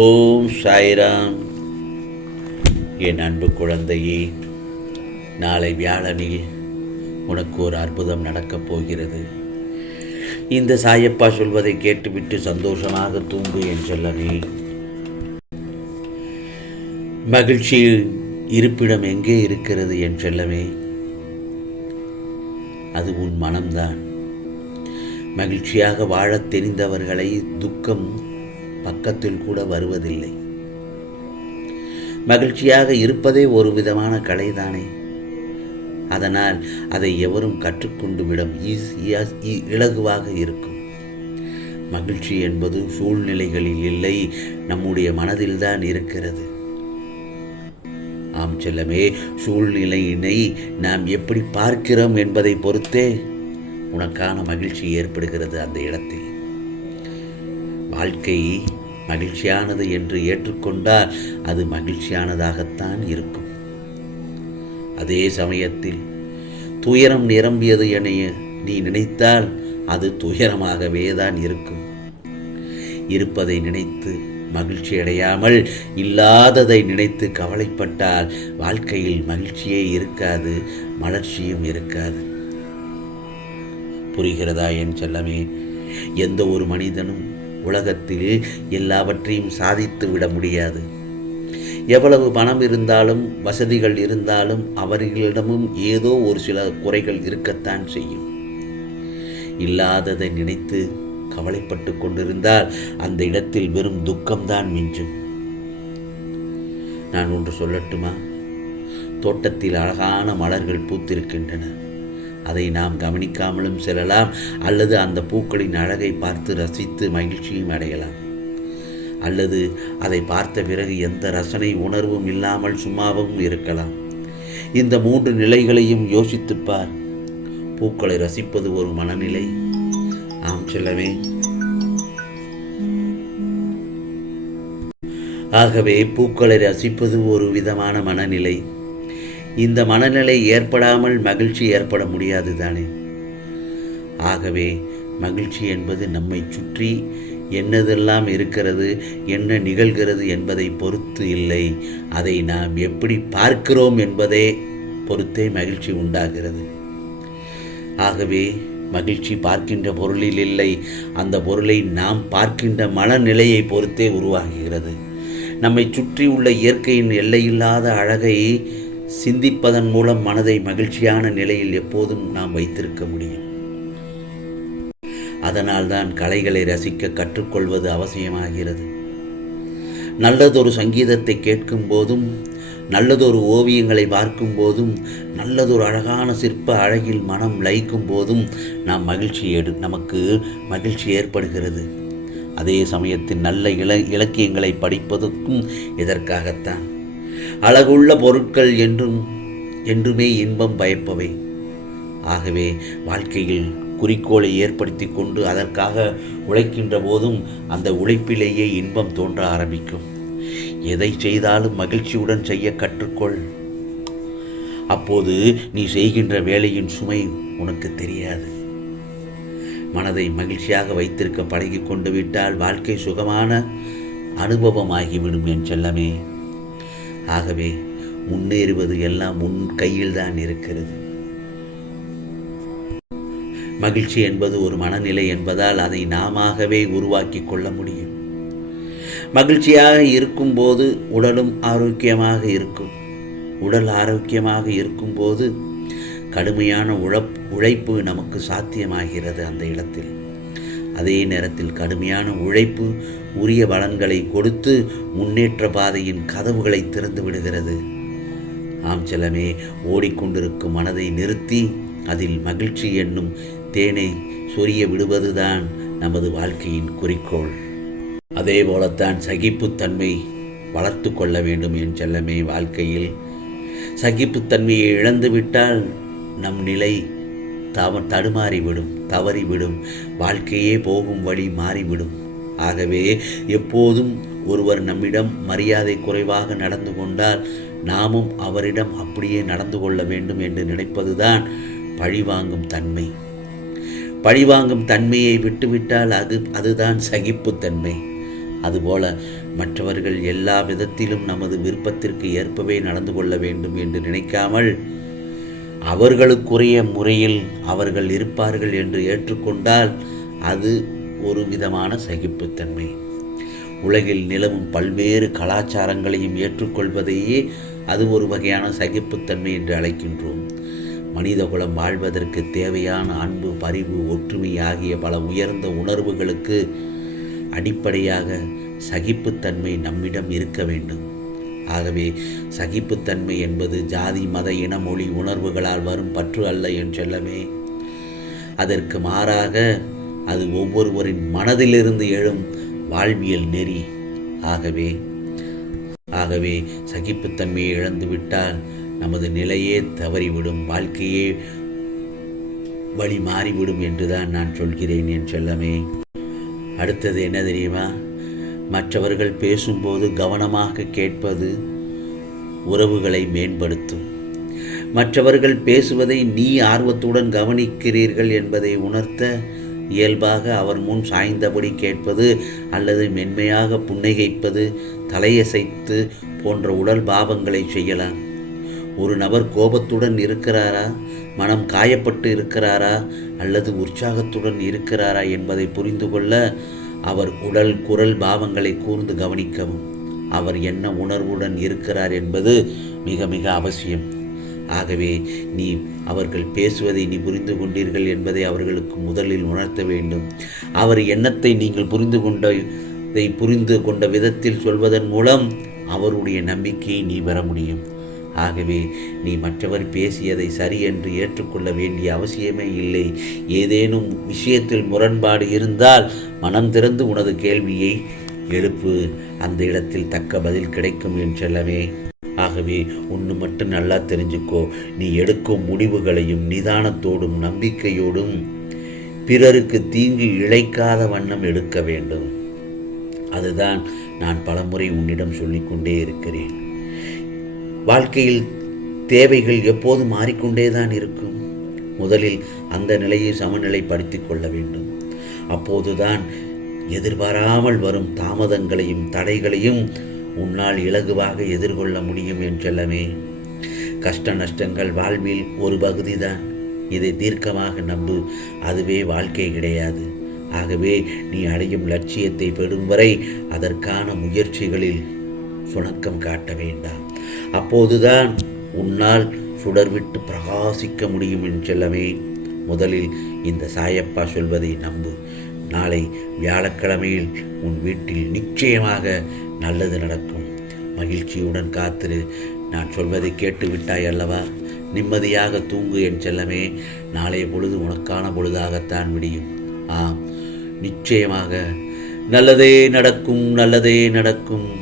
ஓம் சாய்ராம். என் அன்பு குழந்தையே நாளை வியாழனில் உனக்கு ஒரு அற்புதம் நடக்கப் போகிறது. இந்த சாயப்பா சொல்வதை கேட்டுவிட்டு சந்தோஷமாக தூங்கு என் சொல்லவே மகிழ்ச்சியில் இருப்பிடம் எங்கே இருக்கிறது என் செல்லவே அது உன் மனம்தான். மகிழ்ச்சியாக வாழத் தெரிந்தவர்களை துக்கம் பக்கத்தில் கூட வருவதில்லை. மகிழ்ச்சியாக இருப்பதே ஒரு விதமான கலைதானே. அதனால் அதை எவரும் கற்றுக்கொண்டு விடம் ஈஸியாக இலகுவாக இருக்கும். மகிழ்ச்சி என்பது சூழ்நிலைகளில் இல்லை நம்முடைய மனதில்தான் இருக்கிறது. ஆம் செல்லமே சூழ்நிலையினை நாம் எப்படி பார்க்கிறோம் என்பதை பொறுத்தே உனக்கான மகிழ்ச்சி ஏற்படுகிறது அந்த இடத்தில். வாழ்க்கை மகிழ்ச்சியானது என்று ஏற்றுக்கொண்டால் அது மகிழ்ச்சியானதாகத்தான் இருக்கும். அதே சமயத்தில் துயரம் நிரம்பியது என நீ நினைத்தால் அது துயரமாகவே தான் இருக்கும். இருப்பதை நினைத்து மகிழ்ச்சி அடையாமல் இல்லாததை நினைத்து கவலைப்பட்டால் வாழ்க்கையில் மகிழ்ச்சியே இருக்காது மலர்ச்சியும் இருக்காது. புரிகிறதா என் செல்லமே? எந்த ஒரு மனிதனும் உலகத்தில் எல்லாவற்றையும் சாதித்து விட முடியாது. எவ்வளவு பணம் இருந்தாலும் வசதிகள் இருந்தாலும் அவர்களிடமும் ஏதோ ஒரு சில குறைகள் இருக்கத்தான் செய்யும். இல்லாததை நினைத்து கவலைப்பட்டு கொண்டிருந்தால் அந்த இடத்தில் வெறும் துக்கம்தான் மிஞ்சும். நான் ஒன்று சொல்லட்டுமா? தோட்டத்தில் அழகான மலர்கள் பூத்திருக்கின்றன. அதை நாம் கவனிக்காமலும் செல்லலாம் அல்லது அந்த பூக்களின் அழகை பார்த்து ரசித்து மகிழ்ச்சியும் அடையலாம். அல்லது அதை பார்த்த பிறகு எந்த ரசனை உணர்வும் இல்லாமல் சும்மாவும் இருக்கலாம். இந்த மூன்று நிலைகளையும் யோசித்துப்பார். பூக்களை ரசிப்பது ஒரு மனநிலை. ஆம் செல்லவே ஆகவே பூக்களை ரசிப்பது ஒரு விதமான மனநிலை. இந்த மனநிலை ஏற்படாமல் மகிழ்ச்சி ஏற்பட முடியாது தானே? ஆகவே மகிழ்ச்சி என்பது நம்மை சுற்றி என்னதெல்லாம் இருக்கிறது என்ன நிகழ்கிறது என்பதை பொறுத்து இல்லை. அதை நாம் எப்படி பார்க்கிறோம் என்பதே பொறுத்தே மகிழ்ச்சி உண்டாகிறது. ஆகவே மகிழ்ச்சி பார்க்கின்ற பொருளில் இல்லை. அந்த பொருளை நாம் பார்க்கின்ற மனநிலையை பொறுத்தே உருவாகுகிறது நம்மை சுற்றி உள்ள இயற்கையின் எல்லையில்லாத அழகை சிந்திப்பதன் மூலம் மனதை மகிழ்ச்சியான நிலையில் எப்போதும் நாம் வைத்திருக்க முடியும். அதனால்தான் கலைகளை ரசிக்க கற்றுக்கொள்வது அவசியமாகிறது. நல்லதொரு சங்கீதத்தை கேட்கும் போதும் நல்லதொரு ஓவியங்களை பார்க்கும் போதும் நல்லதொரு அழகான சிற்ப அழகில் மனம் லயிக்கும் போதும் நாம் மகிழ்ச்சி எடு நமக்கு மகிழ்ச்சி ஏற்படுகிறது. அதே சமயத்தில் நல்ல இல இலக்கியங்களை படிப்பதற்கும் இதற்காகத்தான். அழகுள்ள பொருட்கள் என்றும் என்றுமே இன்பம் பயப்பவை. ஆகவே வாழ்க்கையில் குறிக்கோளை ஏற்படுத்தி கொண்டு அதற்காக உழைக்கின்ற போதும் அந்த உழைப்பிலேயே இன்பம் தோன்ற ஆரம்பிக்கும். எதை செய்தாலும் மகிழ்ச்சியுடன் செய்ய கற்றுக்கொள். அப்போது நீ செய்கின்ற வேலையின் சுமை உனக்கு தெரியாது. மனதை மகிழ்ச்சியாக வைத்திருக்க பழகி கொண்டு விட்டால் வாழ்க்கை சுகமான அனுபவமாகிவிடும் என் செல்லமே. ஆகவே முன்னேறுவது எல்லாம் உன் கையில்தான் இருக்கிறது. மகிழ்ச்சி என்பது ஒரு மனநிலை என்பதால் அதை நாமவே உருவாக்கி கொள்ள முடியும். மகிழ்ச்சியாக இருக்கும்போது உடலும் ஆரோக்கியமாக இருக்கும். உடல் ஆரோக்கியமாக இருக்கும்போது கடுமையான உழப் உழைப்பு நமக்கு சாத்தியமாகிறது அந்த இடத்தில். அதே நேரத்தில் கடுமையான உழைப்பு உரிய பலன்களை கொடுத்து முன்னேற்ற பாதையின் கதவுகளை திறந்து விடுகிறது. ஆம் செல்லமே ஓடிக்கொண்டிருக்கும் மனதை நிறுத்தி அதில் மகிழ்ச்சி என்னும் தேனை சொரிய விடுவதுதான் நமது வாழ்க்கையின் குறிக்கோள். அதே போலத்தான் சகிப்புத்தன்மை வளர்த்து கொள்ள வேண்டும் என் செல்லமே வாழ்க்கையில். சகிப்புத்தன்மையை இழந்துவிட்டால் நம் நிலை தவ தடுமாறிவிடும் தவறிவிடும் வாழ்க்கையே போகும் வழி மாறிவிடும். ஆகவே எப்போதும் ஒருவர் நம்மிடம் மரியாதை குறைவாக நடந்து கொண்டால் நாமும் அவரிடம் அப்படியே நடந்து கொள்ள வேண்டும் என்று நினைப்பதுதான் பழிவாங்கும் தன்மை. பழிவாங்கும் தன்மையை விட்டுவிட்டால் அது அதுதான் சகிப்புத்தன்மை அதுபோல மற்றவர்கள் எல்லா விதத்திலும் நமது விருப்பத்திற்கு ஏற்பவே நடந்து கொள்ள வேண்டும் என்று நினைக்காமல் அவர்களுக்குரிய முறையில் அவர்கள் இருப்பார்கள் என்று ஏற்றுக்கொண்டால் அது ஒரு விதமான சகிப்புத்தன்மை. உலகில் நிலவும் பல்வேறு கலாச்சாரங்களையும் ஏற்றுக்கொள்வதையே அது ஒரு வகையான சகிப்புத்தன்மை என்று அழைக்கின்றோம். மனிதகுலம் வாழ்வதற்கு தேவையான அன்பு பரிவு ஒற்றுமை ஆகிய பல உயர்ந்த உணர்வுகளுக்கு அடிப்படையாக சகிப்புத்தன்மை நம்மிடம் இருக்க வேண்டும். ஆகவே சகிப்புத்தன்மை என்பது ஜாதி மத இன மொழி உணர்வுகளால் வரும் பற்று அல்ல என்றெல்லவே அதற்கு மாறாக அது ஒவ்வொருவரின் மனதிலிருந்து எழும் வாழ்வியல் நெறி. ஆகவே ஆகவே சகிப்புத்தன்மையை இழந்துவிட்டால் நமது நிலையே தவறிவிடும் வாழ்க்கையே வழி மாறிவிடும் என்றுதான் நான் சொல்கிறேன் என் செல்லமே. அடுத்தது என்ன தெரியுமா? மற்றவர்கள் பேசும்போது கவனமாக கேட்பது உறவுகளை மேம்படுத்தும். மற்றவர்கள் பேசுவதை நீ ஆர்வத்துடன் கவனிக்கிறீர்கள் என்பதை உணர்த்த இயல்பாக அவர் முன் சாய்ந்தபடி கேட்பது அல்லது மென்மையாக புன்னகைப்பது தலையசைத்து போன்ற உடல் பாவங்களை செய்யலாம். ஒரு நபர் கோபத்துடன் இருக்கிறாரா? மனம் காயப்பட்டு இருக்கிறாரா? அல்லது உற்சாகத்துடன் இருக்கிறாரா என்பதை புரிந்து கொள்ள அவர் உடல் குரல் பாவங்களை கூர்ந்து கவனிக்கவும். அவர் என்ன உணர்வுடன் இருக்கிறார் என்பது மிக மிக அவசியம். ஆகவே நீ அவர்கள் பேசுவதை நீ புரிந்து கொண்டீர்கள் என்பதை அவர்களுக்கு முதலில் உணர்த்த வேண்டும். அவர் எண்ணத்தை நீங்கள் புரிந்து கொண்டதை புரிந்து கொண்ட விதத்தில் சொல்வதன் மூலம் அவருடைய நம்பிக்கையை நீ பெற முடியும். ஆகவே நீ மற்றவர் பேசியதை சரி என்று ஏற்றுக்கொள்ள வேண்டிய அவசியமே இல்லை. ஏதேனும் விஷயத்தில் முரண்பாடு இருந்தால் மனம் திறந்து உனது கேள்வியை எழுப்பு. அந்த இடத்தில் தக்க பதில் கிடைக்கும் என்றெல்லவே ஆகவே ஒன்று மட்டும் நல்லா தெரிஞ்சுக்கோ. நீ எடுக்கும் முடிவுகளையும் நிதானத்தோடும் நம்பிக்கையோடும் பிறருக்கு தீங்கு இழைக்காத வண்ணம் எடுக்க வேண்டும். அதுதான் நான் பலமுறை உன்னிடம் சொல்லிக்கொண்டே இருக்கிறேன். வாழ்க்கையில் தேவைகள் எப்போது மாறிக்கொண்டே தான் இருக்கும். முதலில் அந்த நிலையை சமநிலைப்படுத்திக் கொள்ள வேண்டும். அப்போதுதான் எதிர்பாராமல் வரும் தாமதங்களையும் தடைகளையும் உன்னால் இலகுவாக எதிர்கொள்ள முடியும் என்றெல்லாமே கஷ்ட நஷ்டங்கள் வாழ்வில் ஒரு பகுதி தான் இதை தீர்க்கமாக நம்பு. அதுவே வாழ்க்கை கிடையாது. ஆகவே நீ அடையும் லட்சியத்தை பெறும் வரை அதற்கான முயற்சிகளில் சுணக்கம் காட்ட வேண்டாம். அப்போதுதான் உன்னால் சுடர்விட்டு பிரகாசிக்க முடியும் என்றெல்லாமே முதலில் இந்த சாயப்பா சொல்வதை நம்பு. நாளை வியாழக்கிழமையில் உன் வீட்டில் நிச்சயமாக நல்லது நடக்கும். மகிழ்ச்சியுடன் காத்திரு. நான் சொல்வதை கேட்டு விட்டாய் அல்லவா? நிம்மதியாக தூங்கு என் செல்லமே. நாளைய பொழுது உனக்கான பொழுதாகத்தான் விடியும். ஆம் நிச்சயமாக. நல்லதே நடக்கும் நல்லதே நடக்கும்.